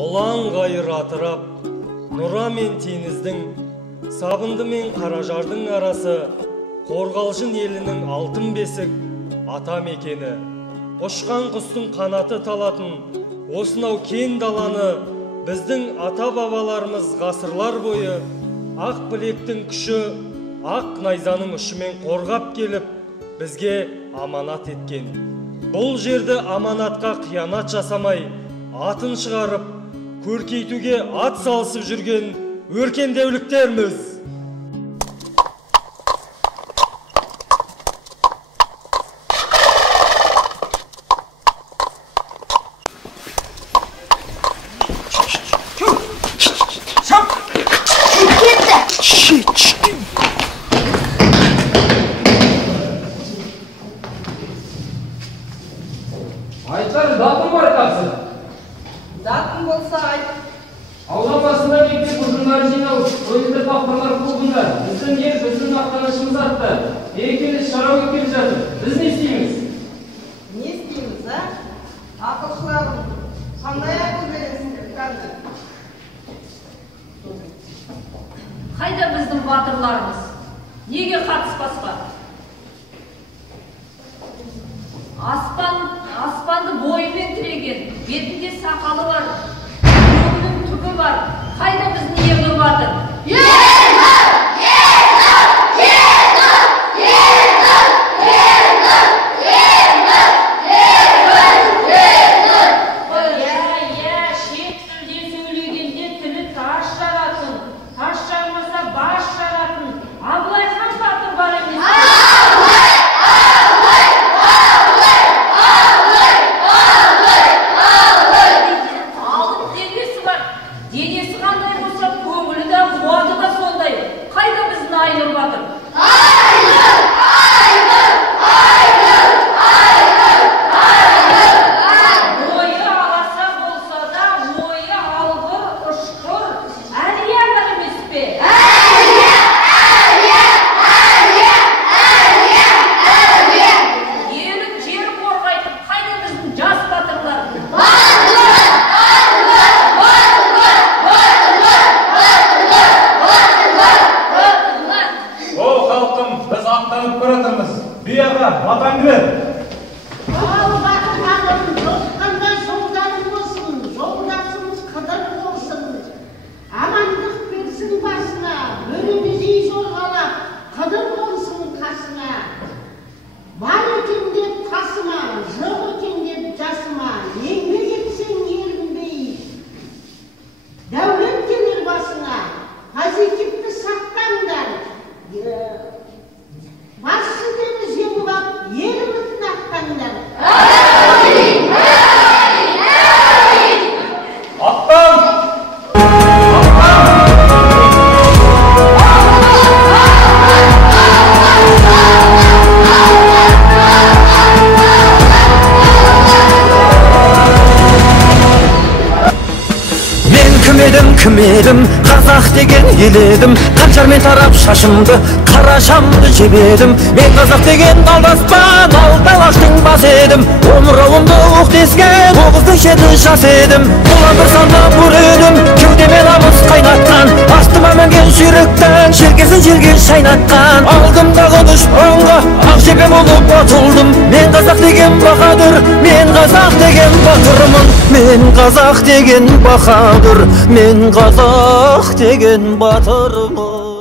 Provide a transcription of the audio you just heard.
Ұлан ғайыр атырап, нұра мен теңіздің, сабынды мен қаражардың арасы, қорғалжын елінің алтын бесік, ата мекені. Ұшқан құстың қанаты талатын, осынау кен даланы, біздің ата-бабаларымыз ғасырлар бойы, ақ білектің күші, ақ найзаның ұшымен қорғап келіп, бізге аманат еткен. Бұл жерді аманатқа қиянат жасамай, атын шығарып, көркейтуге ат салысып жүрген өркендеуліктерміз. Айтар, датым бар тапсыр. Датым болса айт. Аудан басында мектеп ұжымдары жинау, өңірлік авторлар клубында біздің ел, біздің мақтанышымыз атты. Мерекелі шара өткелі жатыр. Біз не істейміз? Не істейміз, а? Ақылшыларым, қандай ақыл бересіңдер қазір? Қайда біздің батырларымыз? Неге қатыспасқа? Аспанды бойымен тіреген, бетінде сақалы бар, көңілдің түгі бар. Қайда біздің Ернұр батыр? Шет тілде сөйлегенде тілі тас жаратын, тас жармаса баш жаратын. Абылай хан батыр бар емес. Денесі қандай болса, көңілі де, қуаты да сондай. Қайда біздің Айнұр батыр? Ойы аласа болса да, ойы алғыр, ұшқыр. Әлия бар емес пе? Елін жер қорғайтын, қайда біздің жас батырлар? Батаңды бер. Ал батырларым, достыққанда жолдарың болсын, жолдасымыз қыдыр болсын. Амандық берсін басына, бөрімізей жорғалап, қыдыр болсын қасына. Бар екен деп тасыма, жоқ екен деп жасыма, еңбек етсең ерінбей. Дәулет келер басына, позитивті сақтаңдар. Басшы деміз жеңілап, еліміздің аттаңдар. Аттан! Кім едім, қазақ деген ел едім, қаншармен тарап шашымды, қара шамды жебедім. Мен қазақ деген алдаспан, алаштың бас едім, омырауымды оқ тескен, оғыздың шеті жас едім. Бұлан бір санда бұр едім, кеудеме намыс қайнатқан, астыма мінген жүйріктің желкесін жерге шайнатқан. Алдымдағы дұшпанға ақ жебе болып атылдым. Мен қазақ деген баһадүр, мен қазақ деген батырмын. Мен қазақ деген баһадүр, мен қазақ деген батырмын.